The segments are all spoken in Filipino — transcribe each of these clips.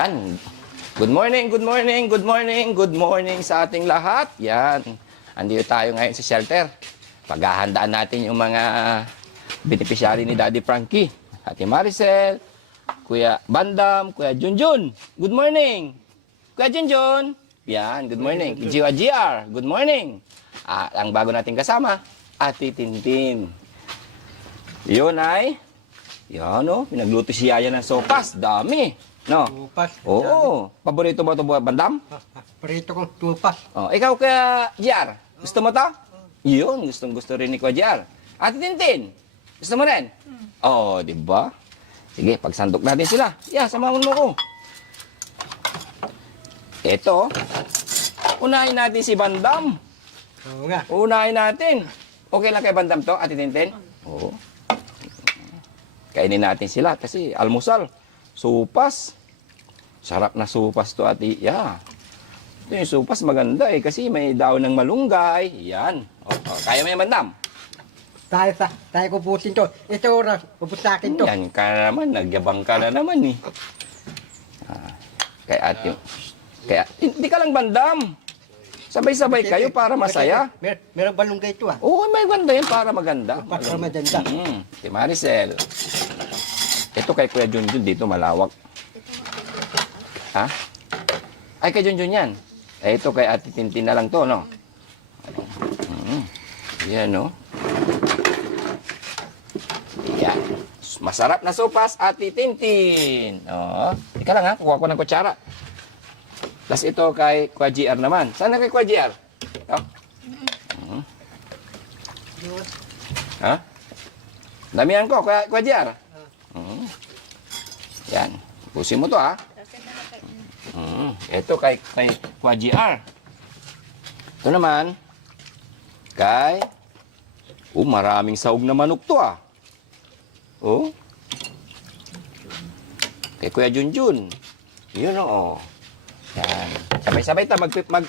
Yan. Good morning, good morning, good morning, good morning sa ating lahat. Yan. Andito tayo ngayon sa shelter. Paghahandaan natin yung mga beneficiary ni Daddy Frankie. Ate Maricel, Kuya Bandam, Kuya Junjun. Good morning. Kuya Junjun. Yan, good morning. Jiwa GR, good morning. Ang bago nating kasama, Ate Tintin. Yun ay, yan o, pinagluto si Yaya ng sopas. Dami. No? Tupas. Oo. Paborito mo ito, Bandam? Paborito kong tupas. Oh, ikaw kaya, JR, gusto mo to? Yun, gusto rin ni Kuya JR. Ate Tintin, gusto mo rin? Oh, di ba? Sige, pagsandok natin sila. Yeah, samahan mo ko. Ito, unahin natin si Bandam. Oo nga. Unahin natin. Okay lang kay Bandam to, Ate Tintin? Oo. Kainin natin sila kasi almusal. Supas. Sarap na supas to, Ate. Yeah. Ito yung supas maganda kasi may daon ng malunggay. Yan. Kaya mo yung Bandam? Tayo ko pusin to. Ito oras, pupusakin to. Yan ka na naman. Nagyabang ka na naman eh. Kaya Ate. Kaya, hindi ka lang Bandam. Sabay-sabay kayo para masaya. Meron balunggay ito Oo, may ganda yan para maganda. Para maganda. Si Maricel. Ito kay Kuya Junjun dito malawak. Ha? Ay, kay Junjun yan. Ito kay Ate Tintin na lang to, no? Yan, no? Yan. Masarap na sopas, Ate Tintin. Oh. Ika lang ha, kuha ko ng kutsara. Plus ito kay Kuya GR naman. Saan na kay Kuya GR? Ito. Ha? Damihan ko, Kuya GR. Yan. Pusin mo to, ha? Ito kay Kuya GR. Ito naman, kay... maraming sahog na manok to, ah. Oh. Kay Kuya Junjun. Yun, oh. Yan. Sabay-sabay ta,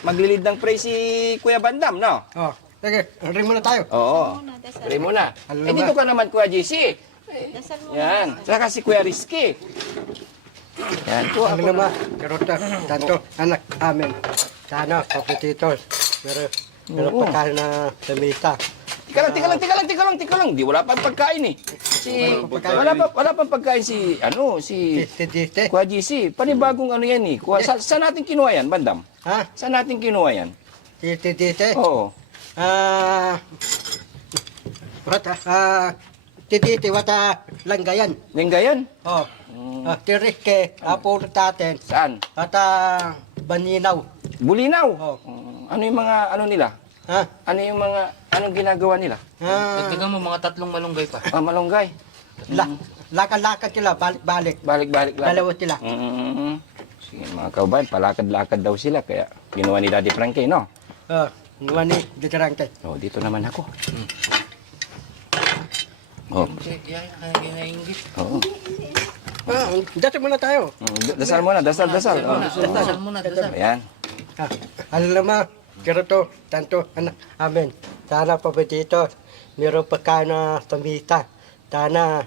maglilid ng pray si Kuya Bandam, no? Oh, sige, ring muna tayo. Oo. Pray muna. Dito ka naman, Kuya JC. Yan. Saka si Kuya Rizky. Yan. Kuha Ano ko naman, karota, tanto, anak amin. Sana, kapititos. Meron Oo. pagkain na sa misa. Tika lang. Di wala pang pagkain eh. Wala pang pagkain si Tite. Kuya JC. Panibagong ano yan eh. Saan natin kinuha yan, Bandam? Ha? Saan natin kinuha yan? Tite. Oo. Tite, wata langgayan. Linggayan? Oh. Tirik ke, apuro tatin. Saan? Ata baninaw. Bulinaw? Oh. Ano yung mga ano nila? Ha? Anong ginagawa nila? Dagdagan mo mga 3 malunggay pa. Malunggay. Lakad-lakad sila, balik-balik. Balik-balik lang. Dalawa sila. Sige mga kaubayan, palakad-lakad daw sila. Kaya ginawa ni Daddy Frankie, no? Ngani, dikarangke. Oh, dito naman ako. Oh. Yan, ginainggit. Oo. Dasal muna tayo. Dasal muna, dasal. Oh. Dasal muna, dasal. Ayan. Alam naman, kirato, tanto, anak, amin. Sana pabitito, meron pagkain na tamita. Sana,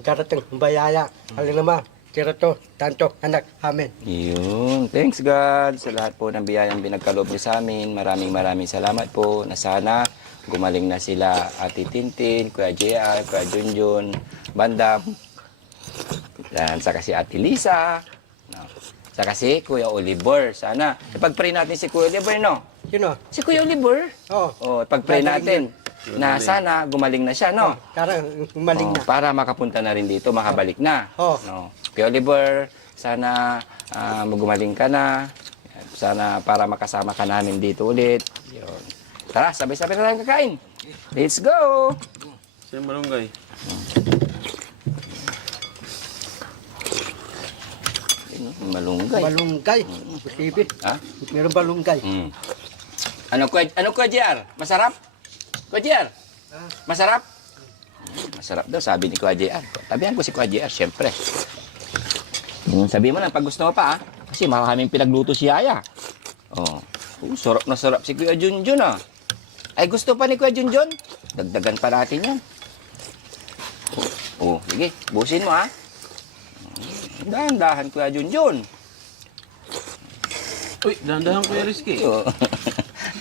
darating bayaya. Alam naman, kirato, tanto, anak, amin. Yun. Thanks God sa lahat po ng biyayang binagkaloob niyo sa amin. Maraming salamat po na sana gumaling na sila Ate Tintin, Kuya JR, Kuya Junjun, Bandam. Yan, saka si Ate Lisa. No. Saka si Kuya Oliver. Sana. Ipag-pray natin si Kuya Oliver, no? Sino? Si Kuya Oliver. Oh, Oh, ipag-pray natin na sana gumaling na siya, no? karang umaling na. Para makapunta na rin dito, makabalik na. Oh. No. Kuya Oliver, sana gumaling ka na. Sana para makasama ka namin dito ulit. Yun. Tara, sabay-sabay na tayong kakain. Let's go! Siya malunggay. Malunggay. Balunggay. Sipit. Ha? Meron balunggay. Ano Kuya JR? Masarap? Kuya JR? Masarap? Masarap daw, sabi ni Kuya JR. Tabihan ko si Kuya JR, syempre. Sabi mo lang, pag gusto mo pa, kasi maraming pinagluto si Yaya. Oh. Sarap na sarap si Kuya Junjun, ah. Ay, gusto pa ni Kuya Junjun? Dagdagan pa natin yan. Oh, sige, busin mo, ha. Dahan-dahan, Kuya Junjun. Uy, dahan-dahan ko yung Rizky. Oo.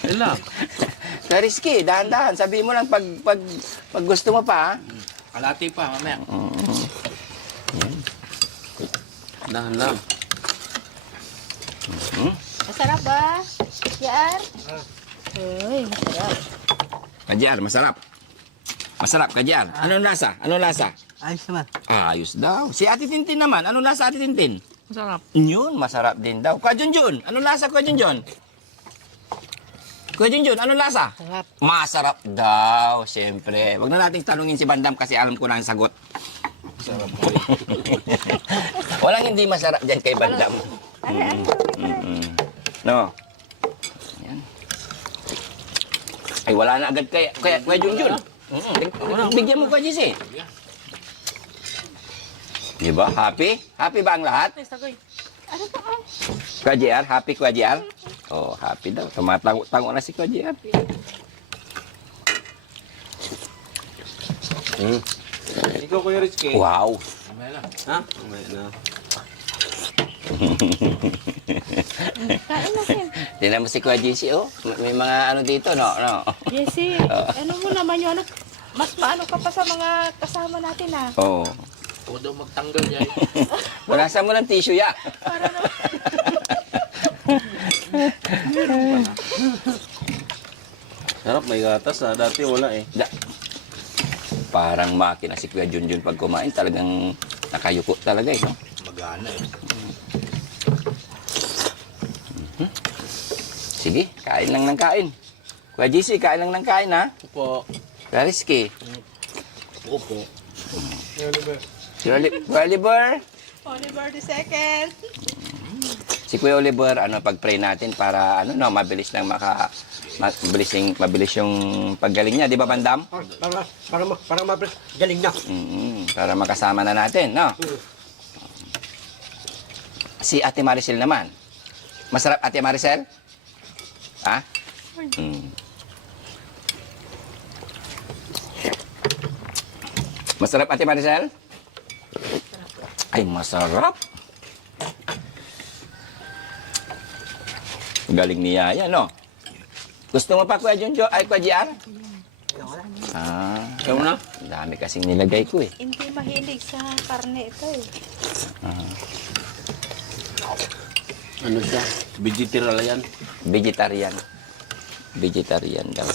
Relax. Kuya Rizky, dahan-dahan. Sabihin mo lang pag gusto mo pa, ha? Kalati pa, mamaya. Dahan lang. Masarap ba? Yar? Uy, masarap. Kajiar, masarap. Masarap, Kajiar. Anong lasa? Anong lasa? Ayos naman. Ayos daw. Si Ate Tintin naman, anong lasa Ate Tintin? Masarap. Yun, masarap din daw. Kuya Junjun, anong lasa Kuya Junjun? Kuya Junjun, anong lasa? Sarap. Masarap daw, siyempre. Huwag na nating tanungin si Bandam kasi alam ko na ang sagot. Sarap ko. Walang hindi masarap dyan kay Bandam. No? Yan. Ay, wala na agad kay Kuya Junjun. Bigyan mo Kuya JC. Di ba? Happy? Happy ba ang lahat? Ay, sagoy. Ano ba? Kuya JR, happy Kuya JR? Oh, happy daw. Tumatango na si Kuya JR. Ikaw Kuya Rizky. Wow. Mamaya lang. Ha? Mamaya na. Kain natin. Tingnan mo si Kuya JC, oh. May mga ano dito, no? No? Jesse, ano mo naman yun? Ano, mas maano ka pa sa mga kasama natin ah. Oh. Huwag daw magtanggal dyan. Wala sa mo ng tissue, ya. Para naman. Sarap, may gatas ha. Dati wala eh. Parang makina si Kuya Junjun pag kumain. Talagang nakayuko talaga, eh, no? Magana eh. Sige, kain lang ng kain. Kuya JC, kain lang ng kain, ha? Opo. Kuya Rizky. Opo. Kuya Oliver. Oliver the second. Si Kuya Oliver, pag-pray natin para, mabilis lang mabilis yung paggaling niya. Di ba, Bandam? Oh, para mabilis. Galing na. Para makasama na natin, no? Si Ate Maricel naman. Masarap Ate Maricel? Ha? Masarap Ate Maricel? Ay, masarap. Galing ni Yaya, no? Gusto mo pa, Kuya Junjo? Ay, Kuya JR? Ikaw na? Ang dami kasing nilagay ko, eh. Hindi mahilig sa karne ito eh. Ano siya? Vegetarian. Vegetarian. Vegetarian daw.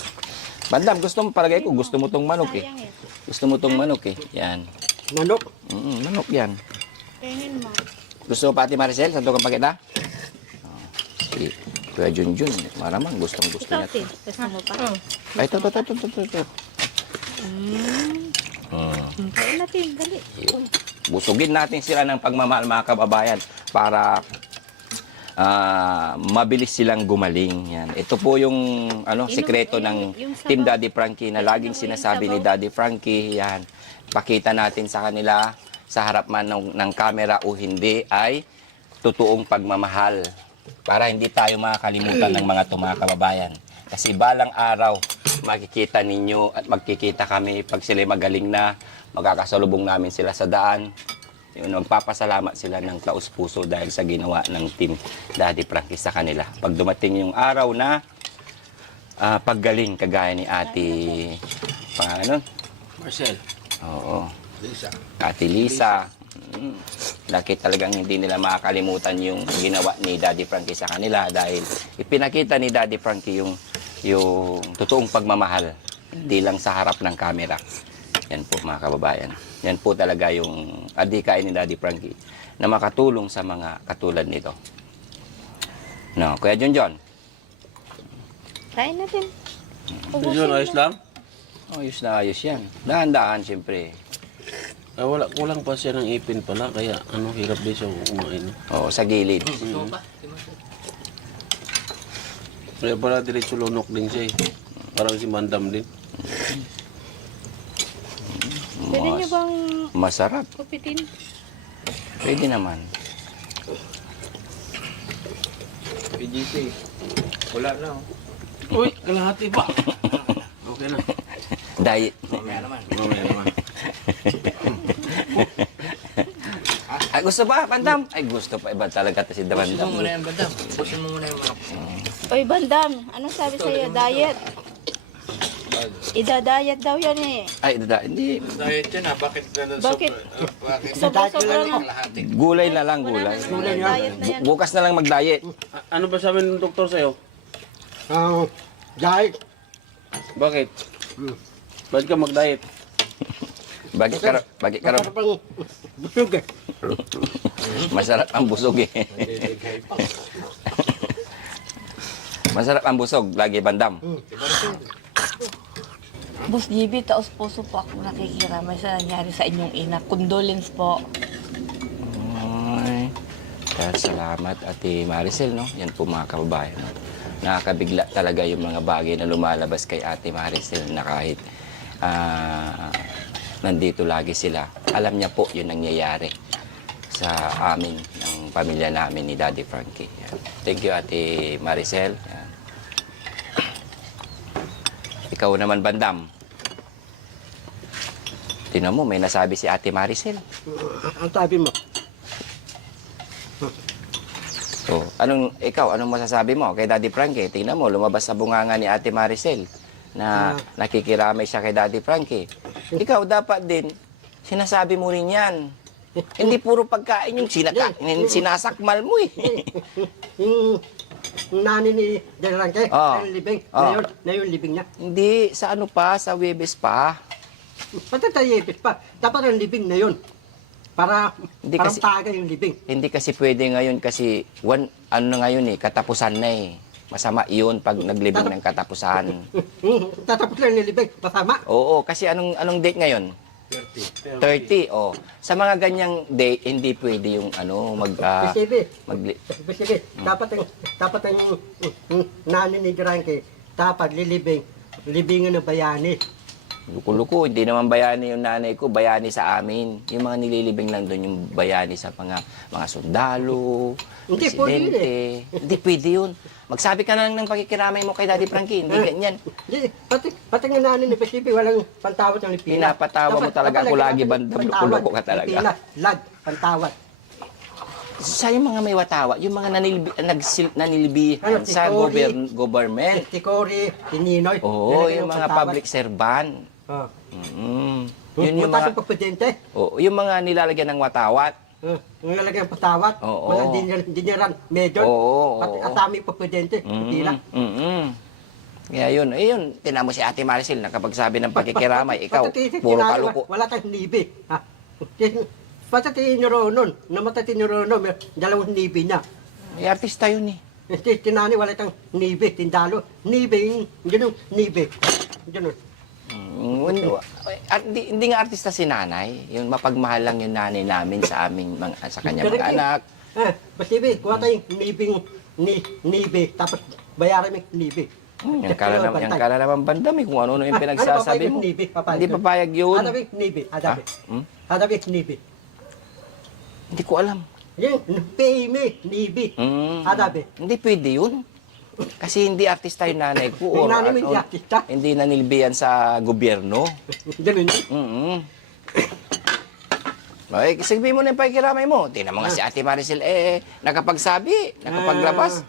Bandam, gusto mo, palagay ko, gusto mo tong manok, eh. Sayang eh. Gusto mo tong manok, eh. Yan. Manok. Manok yan. Tingin mo. Gusto mo pa, Ate Maricel? Santo kang pakita? Si Kuya Junjun, maramang gusto Ikaw, niya. Tin. Gusto mo pa? Ay, ito. Kain natin, dali. Yun. Busugin natin sila ng pagmamahal, mga kababayan, para mabilis silang gumaling. Yan. Ito po yung sikreto ng yung sabaw. Team Daddy Frankie na laging sinasabi ni Daddy Frankie. Yan. Pakita natin sa kanila sa harap man ng camera o hindi ay totoong pagmamahal para hindi tayo makakalimutan ng mga kababayan. Kasi balang araw, makikita ninyo at magkikita kami pag sila magaling na, magkakasalubong namin sila sa daan. Yun, magpapasalamat sila ng taus-puso dahil sa ginawa ng Team Daddy Frankie sa kanila. Pag dumating yung araw na paggaling kagaya ni Ate, pangalan nun? Marcel. Oo. Lisa. Ate Lisa. Laki talagang hindi nila makakalimutan yung ginawa ni Daddy Frankie sa kanila dahil ipinakita ni Daddy Frankie yung totoong pagmamahal, hindi lang sa harap ng camera. Yan po mga kababayan. Yan po talaga yung adhikain ni Daddy Frankie na makatulong sa mga katulad nito. No, Kuya Junjon. Kain natin. Yun, ayos lang? Ayos na ayos yan. Dahan-dahan siyempre. Ay, kulang pa siya ng ipin pala, kaya hirap din siya kumain. Oo, sa gilid. Gusto mo pa? Di mo. Kaya pala diretso lunok din siya eh. Parang si Mandam din. Pwede niyo bang Masarap. kupitin? Pwede naman. PGC. Wala na Uy, kalahati pa. Okay na. Diet. Mamaya naman. Mamaya naman. Ay, gusto ba, Bandam? Ay, gusto pa. Iba talaga si Busin mo Bandam. muna yan, bandam. Busin mo muna yung manok. Oy, Bandam, anong sabi sa'yo? Diet? Ida-diet daw yan eh. Ay, hindi. Diet yan ha, bakit? Bakit? Bakit? Sobra-sobrang Kalahati. Gulay na lang, wala gulay. na naman ang diet na yan. Bukas na lang mag-diet. Ano ba sabi ng doktor sa'yo? Dahil, Bakit? Bakit ka mag-diet? Bakit ka masarap ang busog eh. Masarap ang busog eh. Masarap ang busog, lagi Bandam. Boss GB, taos puso po ako nakikiramay sa nangyari sa inyong ina. Condolence po. Ay, kaya salamat Ate Maricel, no? Yan po mga kababayan. No? Nakakabigla talaga yung mga bagay na lumalabas kay Ate Maricel na kahit nandito lagi sila. Alam niya po yun nangyayari sa amin, ng pamilya namin ni Daddy Frankie. Yan. Thank you Ate Maricel. Yan. Ikaw naman Bandam. Tingnan mo, may nasabi si Ate Maricel. Ang sabi mo, Oh, anong masasabi mo kay Daddy Frankie? Tingnan mo, lumabas sa bunganga ni Ate Maricel na nakikiramay siya kay Daddy Frankie. Ikaw dapat din, sinasabi mo rin yan. Hindi puro pagkain yung sinasakmal mo eh. yung nani ni Delranque, Ah. na yung libing, Ah. na yung libing niya. Hindi, sa ano pa, sa Webes pa. Pati tayo pa, dapat ang libing na yun. Para, Hindi parang kasi- tagay yung libing. Hindi kasi pwede ngayon kasi, ano na ngayon eh, katapusan na eh. Masama yun pag naglibing ng katapusan. Tatapos lang yung libing, masama. Oo, kasi anong date ngayon? 30. Oh. Sa mga ganyang date, hindi pwede yung Bisibi, magli- bisibi, dapat ang nani ni Delranque, dapat libingan ng bayani. Luko-luko, hindi naman bayani yung nanay ko, bayani sa amin. Yung mga nililibing lang doon, yung bayani sa mga sundalo, Hindi, pwede yun presidente. Hindi pwede yun. Magsabi ka na lang ng pakikiramay mo kay Daddy Frankie, hindi ganyan. Hindi, pati nga nani ni Bisibi, walang pantawat ng Lipina. Pinapatawa mo talaga ako lagi, Bandam. Luko-luko ka talaga. Lipina, lag, pantawat. Sa yung mga may watawa, yung mga nanilbihan Ano, si sa Cory? government. Si Cory, si Ninoy. Oo, nilagay yung ng mga pantawat. public servant. Oh. Yun yung Punta mga, sa pagpresidente, yung mga nilalagyan ng watawat. yung nilagay ng patawat, Oo. walang dinyaran, medyo, Oo, pati oo. asami pagpresidente, pila. Kaya yun, tinan mo si Ate Maricel na kapag sabi ng pakikiramay, ikaw, puro kaluko. Wala tayong nibi. Ha? Pati tinuro nun, namatay tinuro nun, may dalawang nibi niya. Ay, artista yun eh. Tinani wala tayong nibi, tindalo. Nibi, yun yung nibi. Yun. At hindi nga artista si nanay. Yung mapagmahal lang yung nanay namin sa sa kanya mga Correct. anak. Basibi, kuha tayong nibing, nibi, tapos bayaran mo yung nibi. Yung kala naman Bandam eh, kung ano yung pinagsasabi mo. Hindi Papayag papayag yun. Hadabi, nibi, hadabi. Hmm? Hadabi, nibi. Hindi ko alam. Yan, pay me, nibi. Hadabi. Hindi pwede yun. Kasi hindi artista yung nanay ko. Yung or nanay mo hindi artista. Hindi nanilbihan sa gobyerno. Ganun. Okay, sabihin mo na yung pakikiramay mo. Tingnan mo nga si Ate Maricel, nakapagsabi, nakapaglabas.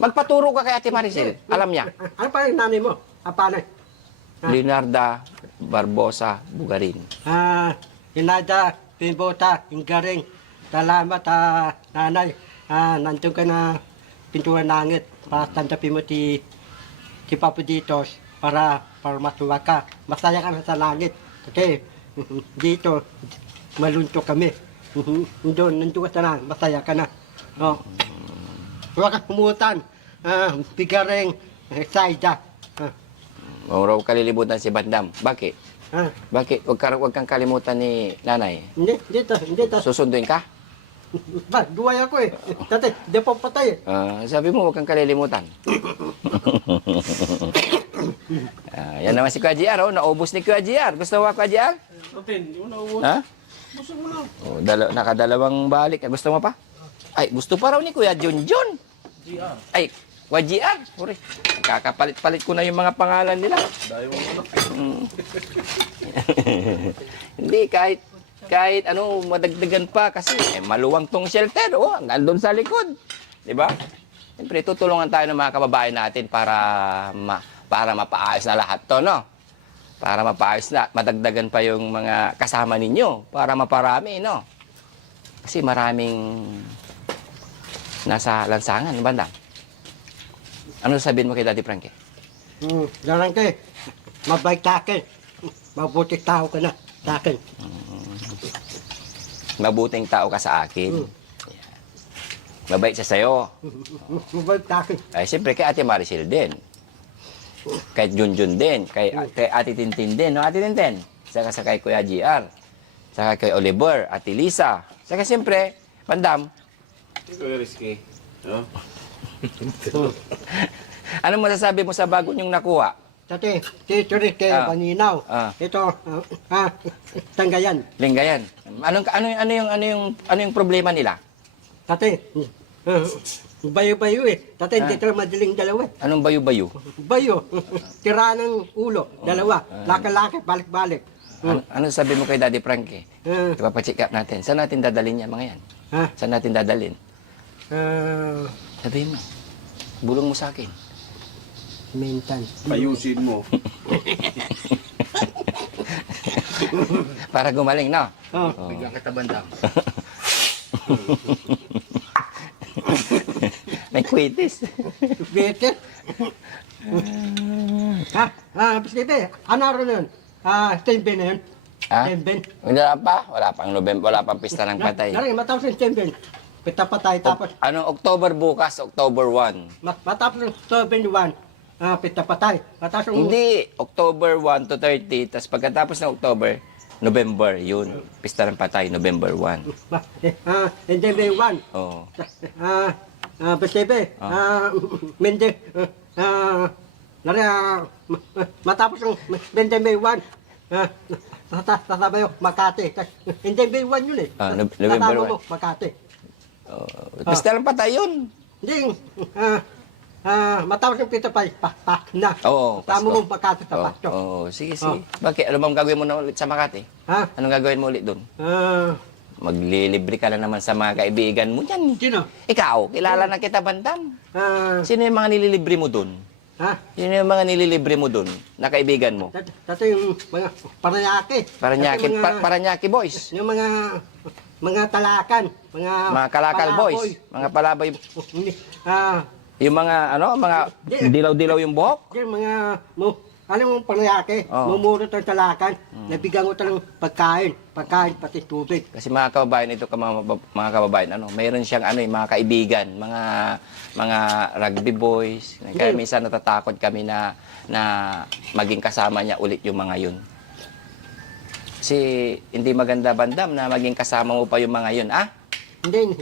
Magpaturo ka kay Ate Maricel. Alam niya. Ano pa yung nanay mo? Paano? Leonarda Barbosa Bugarin. Inada, Pimbota, Ingaring. Salamat, nanay. Nandun ka na pintuan langit para tandapin mo ti Papa Ditos para matuwa ka. Masaya ka na sa langit. Kasi dito, malunto kami. Nandun ka na, masaya ka na. Oh. Huwag kang kumutan. Bigaring, Saida. Raw kalilimutan si Bandam. Bakit? Bakit? Huwag kang kalimutan ni nanay. Hindi, dito. Susunduin ka? Ba, duway ako eh. Tatay, di pa patay eh. Sabi mo, huwag kang kalilimutan. Yan naman si Kuya GR, naubos ni Kuya GR. Gusto mo ba, Kuya GR? Open, di mo na ubos. Ha? Nakadalawang balik. Gusto mo pa? Ay, gusto pa raw ni Kuya Junjun. GR. Ay, Kuya GR. Sorry. Kakapalit-palit ko na yung mga pangalan nila. Dahil mo na. Hindi, kahit kahit ano, madagdagan pa kasi maluwang tong shelter, oh, nandun sa likod. Di ba? Siyempre, tutulungan tayo ng mga kababayan natin para mapaayos na lahat to, no? Para mapaayos na, madagdagan pa yung mga kasama ninyo para maparami, no? Kasi maraming nasa lansangan, bandang. Ano sabihin mo kay Daddy Frankie? Jarang kayo. Mabait sa akin. Mabuti tao ka na sa akin. Mabuting tao ka sa akin. Mabait siya sa'yo. Mabait sa akin. Ay, siyempre, kay Ate Maricel din. Kay Junjun din. Kay Ate Tintin din, no? Ate Tintin. Saka sa kay Kuya GR. Saka kay Oliver, Ate Lisa. Saka siyempre, Bandam. Ikaw risky. Oh. Ano masasabi mo sa bago niyong nakuha? Dati, dito rin kay Paninaw. Ito, Tanggayan. Linggayan. Ano yung problema nila? Dati, bayo-bayo eh. Dati, dito madaling dalawa. Anong bayu-bayu? Bayo, tira ng ulo, dalawa. Laki-laki, balik-balik. Ano sabi mo kay Daddy Frankie? Ah, Ipapacheck up natin. Saan natin dadalhin yan, mga yan? ha? Saan natin dadalhin? Sabihin mo. Bulong mo sa akin. Mintan. Ayusin mo. Para gumaling, no? Oh. Bigyan kita bandang. May kwitis. Bete. Biste, ano rin yun? Temben na yun. Ha? Temben. Wala pa? Wala pang November. Wala pang pista ng patay. Nari, matapos yung temben. Pita patay, tapos. Anong October bukas? October 1. Matapos yung 71. Pita patay. Matapos yung... Hindi. October 1 to 30. Tapos pagkatapos ng October, November. Yun. Pista ng patay. November 1. Hindi may 1. Oo. Bastebe. Mende. Nari, matapos yung Mende may 1. Tataba yung Makati. Hindi may 1 yun eh. November Tatama 1. mo, Makati. Pista ng patay yun. Hindi, matapos yung pita pa na. Oo. Tama Pasko. mo Makati sa Pasko. Oo. Sige, sige. Bakit? Ano bang gagawin mo na ulit sa Makati? Ha? Anong gagawin mo ulit doon? Maglilibre ka na naman sa mga kaibigan mo dyan. Sino? Ikaw, kilala na kita, Bandam. Sino yung mga nililibre mo doon? Ha? Sino yung mga nililibre mo doon na kaibigan mo? Dati yung mga Paranaque. Paranaque, Dati mga- Paranaque boys. Yung mga talakan. Mga Mga kalakal boys. Mga palabay. Yung mga, mga dilaw-dilaw yung buhok. Yung mga, alam mo, Paranaque. Oo. Mumuro ng talakan. Nabigyan ko ng pagkain. Pagkain, pati tubig. Kasi mga kababayan ito, mga kababayan, mayroon siyang mga kaibigan, mga rugby boys. Kaya minsan natatakot kami na maging kasama niya ulit yung mga yun. Kasi hindi maganda, Bandam, na maging kasama mo pa yung mga yun, Hindi,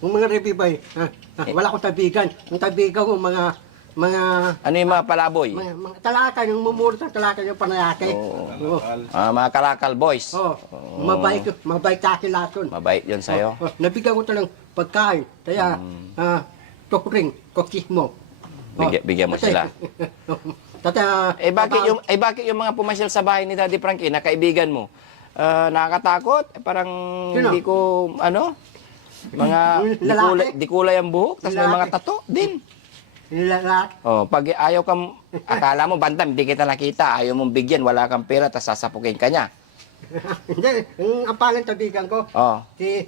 yung mga revivay, wala akong tabigan. Yung tabigan ko, mga Ano yung mga palaboy? mga talakan, yung mumuro ng talakan yung Paranaque. Oo. Mga kalakal boys. Oh, mabait sa akin lahat yun. Mabait yun sa'yo. Nabigyan ko talang pagkain. Kaya, tukring, kokis mo. Bigyan mo sila. Tata, Bakit yung mga pumasyal sa bahay ni Daddy Frankie na kaibigan mo? Nakakatakot? Parang Sino? hindi ko, mga Lalaki? di kulay ang buhok, tapos may Lalaki? mga tato din. nilalak. Pag ayaw kang, akala mo, Bandam, hindi kita nakita, ayaw mong bigyan, wala kang pera, tapos sasapukin ka niya. Hindi, ang pangalan tabigan ko, Oh. si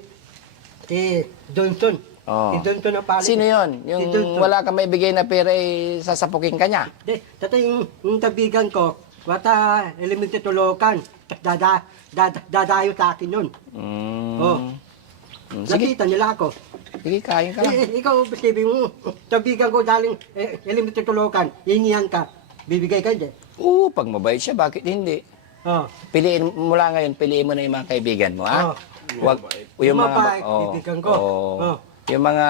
Johnson. Oh. Si Johnson ang pangalan. Sino yun? Si Yung Johnson. wala kang may bigay na pera, sasapukin ka niya. Hindi, tata yung tabigan ko, wata elemente tulokan. Dadayo sa akin yun. Oh. Sige, Nakita nila ako. sige, kain ka lang. Ikaw, sabi mo, tabigan ko daling elemente tulokan, hingihan ka, bibigay ka dyan. Oo, pag mabait siya, bakit hindi? Oh. Piliin mula ngayon, piliin mo na yung mga kaibigan mo, ha? Oh. Yung Mabait, kaibigan ko. Oh. Yung mga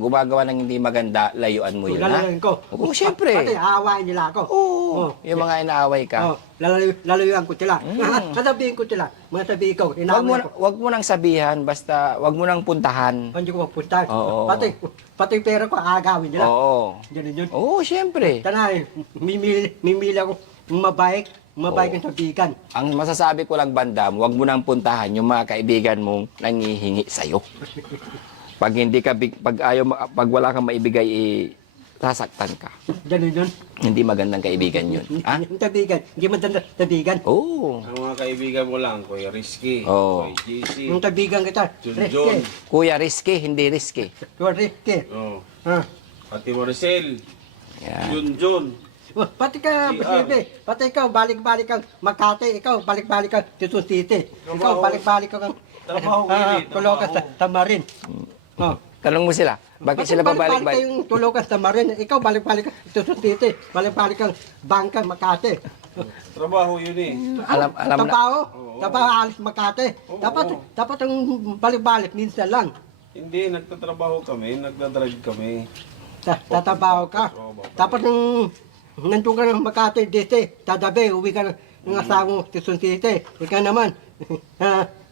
gumagawa ng hindi maganda, layuan mo yun, ha? Lalayan ko. Oo, syempre. Pati, aawain nila ako. Oo, yung mga inaaway ka. Oh, lalayuan ko sila. Sasabihin ko sila. Mga sabihin ko, inaaway ko. Wag mo nang sabihan, basta wag mo nang puntahan. Hindi ko mapunta. Oo. Pati pera ko, aagawin nila. Oo. Ganun yun. Oo, syempre. Tanay, mimili ako mabait, mabay kang kaibigan. Ang masasabi ko lang, Bandam, huwag mo nang puntahan yung mga kaibigan mong nangihingi sa'yo. Pag hindi ka, pag wala kang maibigay, sasaktan ka. Ganun yun. Hindi magandang kaibigan yun. Ha? Yung kaibigan, hindi man kaibigan. Oo. Ang mga kaibigan mo lang, Kuya Rizky, Oo. Kuya JC, Yung kaibigan kita, John. Kuya, risky, hindi risky. Ricky. Oh, Ah. pati Maricel, Yan. John. Oh, pati ka, Si Bebe. Pati ikaw, balik-balik kang Makati. Ikaw, balik-balik kang Quezon City. Ikaw, Trabaho. balik-balik kang Trabaho, Willie, Tulokas sa Tamarin. Oh. Tanong mo sila, bakit sila Balik-balik pabalik-balik? kayong Tulokas sa Tamarin. Ikaw, balik-balik kang Quezon City. Balik-balik kang Bangka, Makati. Trabaho yun eh. Alam na. Tabaho. Tabaho, alis Makati. Dapat ang balik-balik, minsan lang. Hindi, nagtatrabaho kami, nagdadrive kami. Tatabaho ka. Dapat nung nandun ka ng Makati, dito, tadabi, uwi ka ng asawa mo, Quezon City. Ikaw naman,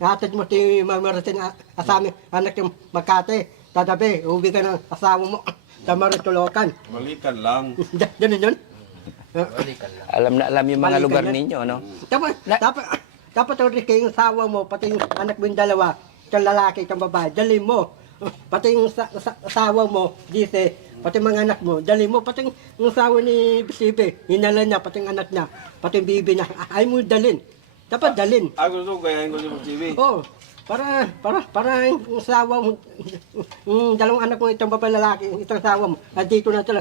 hatid mo si Mamarasin, asami, anak ng Makati. Tadabi, uwi ka ng asawa mo, Tamarin Tulokan. Balikan lang. Ganun yun. Alam na alam yung mga Balikan lugar yan. ninyo, no? Dapat ang yung asawa mo, pati yung anak mo yung dalawa, yung lalaki, yung babae, dali mo. Pati yung asawa mo, dito, pati mga anak mo, dali mo, pati yung asawa ni Bisibe, hinala niya, pati yung anak niya, pati yung bibi niya, ay mo dalin. Dapat dalin. Gusto ko, gayahin ko si TV. Oh, para yung asawa mo, yung dalawang anak mo, itong babae lalaki, itong asawa mo, dito na sila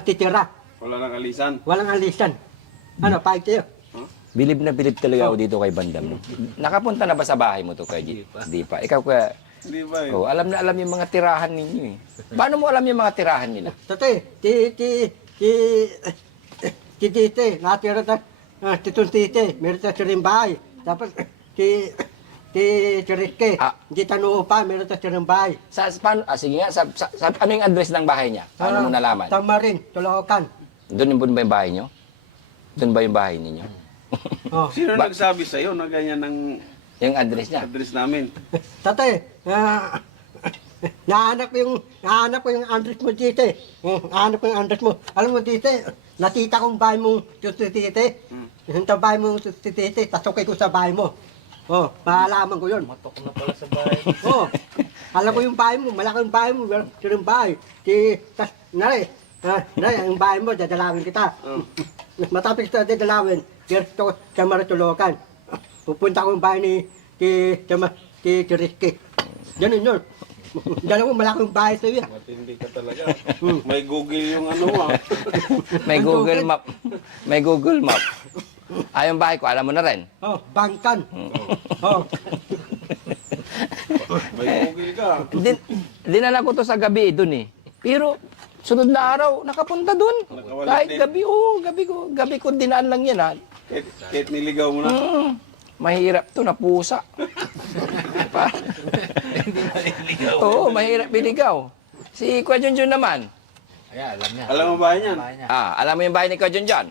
titira. Wala nang alisan. Walang alisan. Ano, paig tayo. Bilib na bilib talaga ako dito kay Bandam. No? Nakapunta na ba sa bahay mo to, kay Di pa. Ikaw, kuya, Hindi ba eh? oh, alam na alam yung mga tirahan ninyo eh. Paano mo alam yung mga tirahan nila? Tate, dite, natira ta, titong tite, meron ta siring bahay. Tapos, Ricky, Ah. di tanuo pa, meron ta siring bahay. Sige nga, ano yung address ng bahay niya? Paano mo nalaman? Tamarin, Tulokan. Doon ba yung bahay niyo? Doon ba yung bahay ninyo? Oh. Sino nagsabi sa'yo na ganyan ang Yung address niya? address namin? Tate, nahanap ko yung address mo dito. Nahanap ko yung address mo. Alam mo dito, natita kong bahay mo tite. Yung bahay mo tite, tasokay ko sa bahay mo. Oh, maalaman ko yun. Matok na pala sa bahay. Oh, alam ko yung bahay mo, malaki yung bahay mo, meron yung bahay. Nari, yung bahay mo, dadalawin kita. Matapos na dadalawin, dito sa Maritulokan. Pupunta ko yung bahay ni Rizky. Ganun yun. Dalawa malaki yung bahay sa'yo. Matindi ka talaga. May Google yung ano ah. May Google Map. May Google Map. Yung bahay ko, alam mo na rin. Oh, Bangkan. Oh. May Google ka. Dinala ko to sa gabi doon eh. Pero sunod na araw, nakapunta doon. Nakawalik Kahit din. gabi ko dinaan lang yan ha. Kahit niligaw mo na. Mahirap to, napusa. Oo, mahirap biligaw. Si Kuya Junjun naman. Ayan, alam niya. Alam mo ba yan? Bahay niya. Alam mo yung bahay ni Kuya Junjun?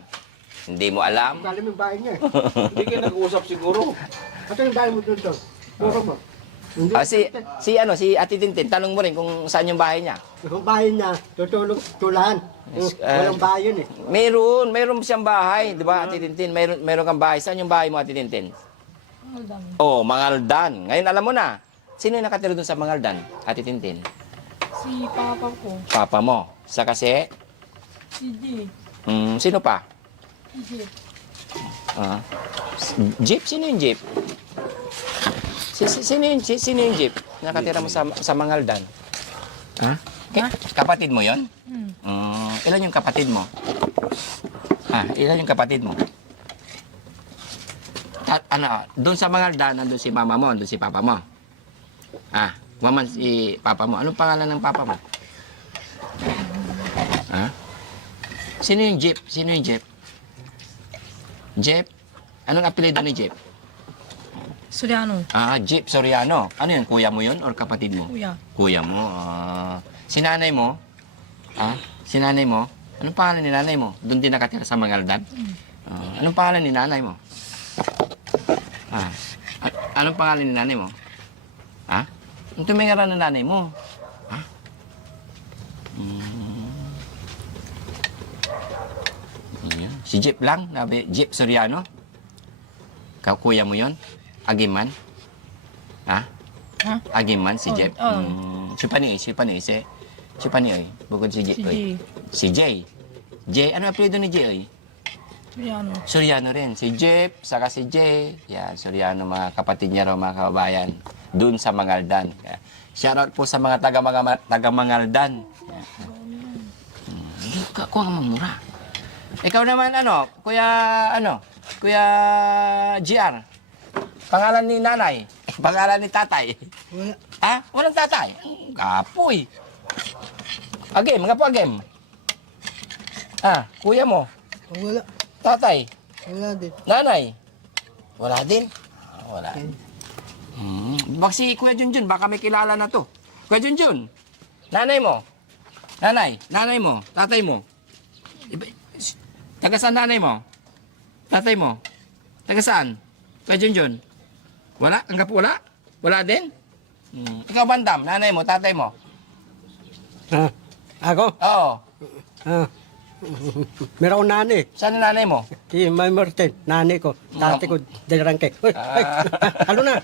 Hindi mo alam? Alam yung bahay niya. Hindi kayo nag-uusap siguro. Ito yung bahay mo doon. Puro mo. Si Ate Tintin, tanong mo rin kung saan yung bahay niya. Yung bahay niya, tutulog, tulahan. Walang bahay yun eh. Mayroon siyang bahay, di ba Ate Tintin? Mayroon kang bahay. Saan yung bahay mo, Ate Tintin? Mangaldan. Ngayon alam mo na. Sino yung nakatira doon sa Mangaldan, Ate Tintin? Si papa ko, Papa mo. Sa kasi? si G. Sino pa? Si Jeep? Sino yung Jeep? Sino yung Jeep? Nakatira mo sa Mangaldan? Ha? Kapatid mo yon? Ilan yung kapatid mo? Ilan yung kapatid mo? Doon sa Mangaldan, nandun si mama mo, nandun si papa mo. Maman si papa mo. Anong pangalan ng papa mo? Sino yung Jeep? Sino yung Jeep? Jeep? Anong apelido ni Jeep? Soriano. Jeep Soriano. Ano yun? Kuya mo yun or kapatid mo? Kuya. Kuya mo. Si nanay mo? Si nanay mo? Anong pangalan ni nanay mo? Doon din nakatira sa Mangaldan? Anong pangalan ni nanay mo? Anong pangalan ni nanay mo? Ang tumingaran ng nanay mo? Ayan. Si Jeep lang, Jeep Soriano. Kuya mo yon? Agiman? Ha? Ha? Agiman si Oh, Jeep? oh. Si Pani, oy. Bukod si Jeep, Si oy. Si Jay. Jay, ano apelyido ni Jay, oy? Yan. Soriano rin. Si Jeep, saka si Jay. Yan, Soriano, mga kapatid niya raw, mga kababayan. Doon sa Mangaldan. Kaya, shoutout po sa mga taga-Mangaldan. Yan. Kuha ka mamura. Ikaw naman, Kuya GR. Pangalan ni nanay. Pangalan ni tatay. Wala. Ha? Walang tatay? Kapoy. Agem, nga po agem. Kuya mo. Wala. Tatay. Wala din. Nanay. Wala din. Wala. Bak si Kuya Junjun, baka may kilala na to. Kuya Junjun. Nanay mo. Nanay mo. Tatay mo. Taga saan nanay mo? Tatay mo. Taga saan? Kuya Junjun. Wala? Hanggang po wala? Wala din? Ikaw, Bandam, nanay mo, tatay mo. Ako? Oo. Meron akong nanay. Saan ang nanay mo? Si May Martin, nanay ko. Tatay ko, Derangke. Uy, ano na?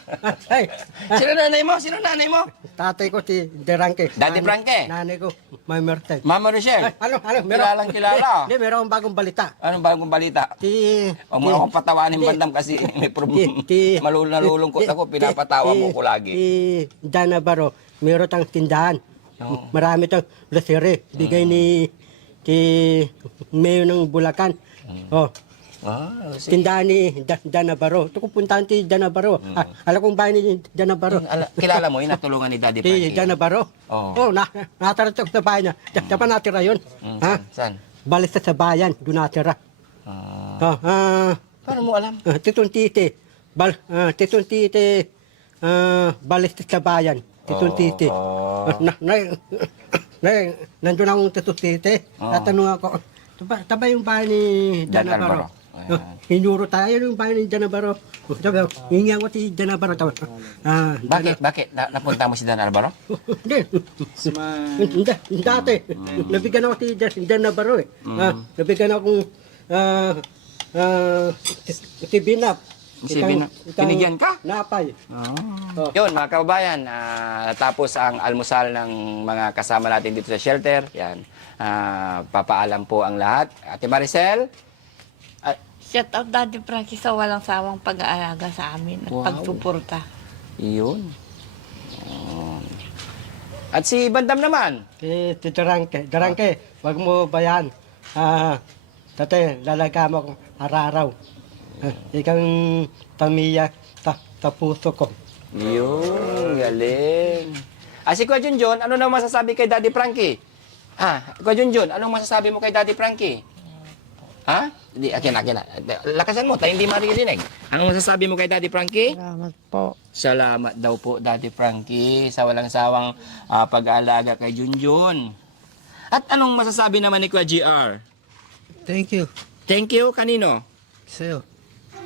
Sino nanay mo? Sino nanay mo? Tatay ko si Derangke. Daddy Frankie. Nanay ko, May Martin. Mama Rochelle. Ano? Kilalang kilala. Hindi, meron akong bagong balita. Anong bagong balita? Si... Huwag mo akong patawanin, Bandam, kasi may problem. Nalulungkot ako, pinapatawa mo ko lagi. Si Dana Baro, meron tang tindahan. Oo. Marami tang lasere. Bigay ni Mayor ng Bulacan. Oh, Sige. tindahan ni Dana Baro. Ito kung puntahan si Dana Baro. Alam kong bahay ni Dana Baro. Kilala mo, yung natulungan ni Daddy Si Frankie. Dana Baro. Oo. Nataratok sa bahay niya. Dapat natira yun. Saan? Balista sa bayan, doon natira. Paano mo alam? Titong Tite. Balista sa bayan. Titong Tite. Nandun akong Titong Tite. Tatanong ako, taba yung bahay ni Dana Dan Baro. Albaro. Hinuro tayo yung bahay ni Dana Baro. Sabi, hingi ako si Dana Baro. Bakit? Napunta mo si Dan Albaro? Hindi. Dati. Nabigyan ako si Dana Baro eh. Nabigyan akong si Binap. Si Binap. Binigyan ka? Napay. Yun, mga kababayan, tapos ang almusal ng mga kasama natin dito sa shelter. Yan. Papaalam po ang lahat. Ate Maricel, Shout out Daddy Frankie sa walang sawang pag-aalaga sa amin at Wow. pagsuporta. yun. At si Bandam naman. Si Darangke. Darangke, wag mo bayan. Dati, lalaga mo akong araw-araw. Ikang tamiya sa puso ko. Yun, galing. Si Kuya Junjun, ano na masasabi kay Daddy Frankie? Kuya Junjun, anong masasabi mo kay Daddy Frankie? Hindi, akin. Lakasan mo, tayo hindi maririnig. Anong masasabi mo kay Daddy Frankie? Salamat po. Salamat daw po, Daddy Frankie, sa walang sawang pag-aalaga kay Junjun. At anong masasabi naman ni Kuya GR? Thank you. Thank you, kanino? Sa'yo.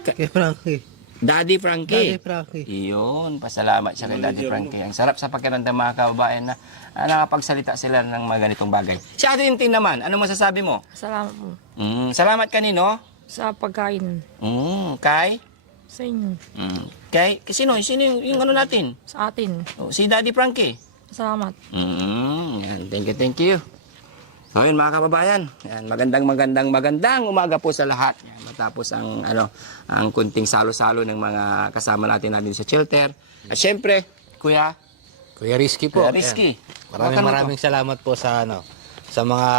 Kay Frankie. Daddy Frankie. Daddy Frankie. Iyon, pasalamat siya kay Daddy Frankie. Ang sarap sa pakiramdam, mga kababayan, na nakapagsalita sila ng mga ganitong bagay. Si Ate Tintin naman, anong masasabi mo? Salamat po Salamat kanino? sa pagkain Kay? sa inyo, Kay sino yung ano natin? sa atin. Si Daddy Frankie. Salamat. Yan, thank you. So yun, mga kababayan, yan, magandang umaga po sa lahat. Yan, matapos ang kunting salo-salo ng mga kasama natin sa shelter. At syempre, Kuya Rizky po. Rizky. Ayan. Maraming salamat po sa sa mga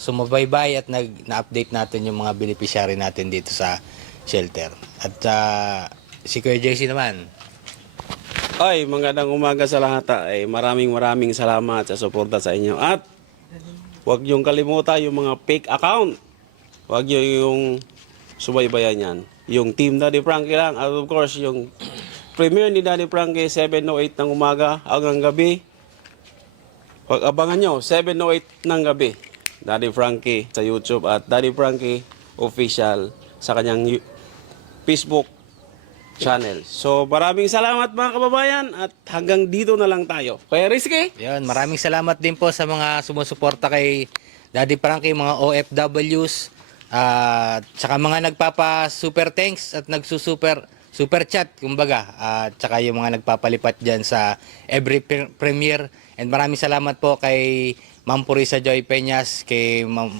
sumubaybay at na-update natin yung mga beneficiary natin dito sa shelter. At si Kuya JC naman. Ay, magandang umaga sa lahat. Maraming salamat sa suporta sa inyo. At huwag niyong kalimutan yung mga fake account. Huwag niyo yung subaybayan yan. Yung Team Daddy Frankie lang. At of course, yung premiere ni Daddy Frankie, 7:08 ng umaga hanggang gabi. Huwag abangan nyo, 7:08 ng gabi. Daddy Frankie sa YouTube at Daddy Frankie Official sa kanyang Facebook channel. So, maraming salamat mga kababayan at hanggang dito na lang tayo. Kuya Rizky? Yun, maraming salamat din po sa mga sumusuporta kay Daddy Frankie, mga OFWs, Tsaka mga nagpapa super thanks at super chat kumbaga, tsaka yung mga nagpapalipat diyan sa every premiere. And maraming salamat po kay Ma'am Purisa Joy Peñas, kay Ma'am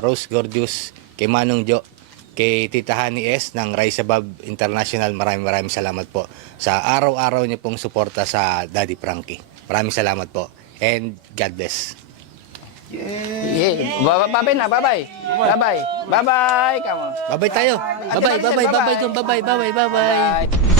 Rose Gordius, kay Manong Jo, kay Tita Honey S ng Rise Above International. Maraming salamat po sa araw-araw niyo pong suporta sa Daddy Frankie. Maraming salamat po and God bless. Yeah. Bye-bye na, bye-bye. Bye-bye. Bye-bye. Come on. Bye-bye tayo. Bye-bye.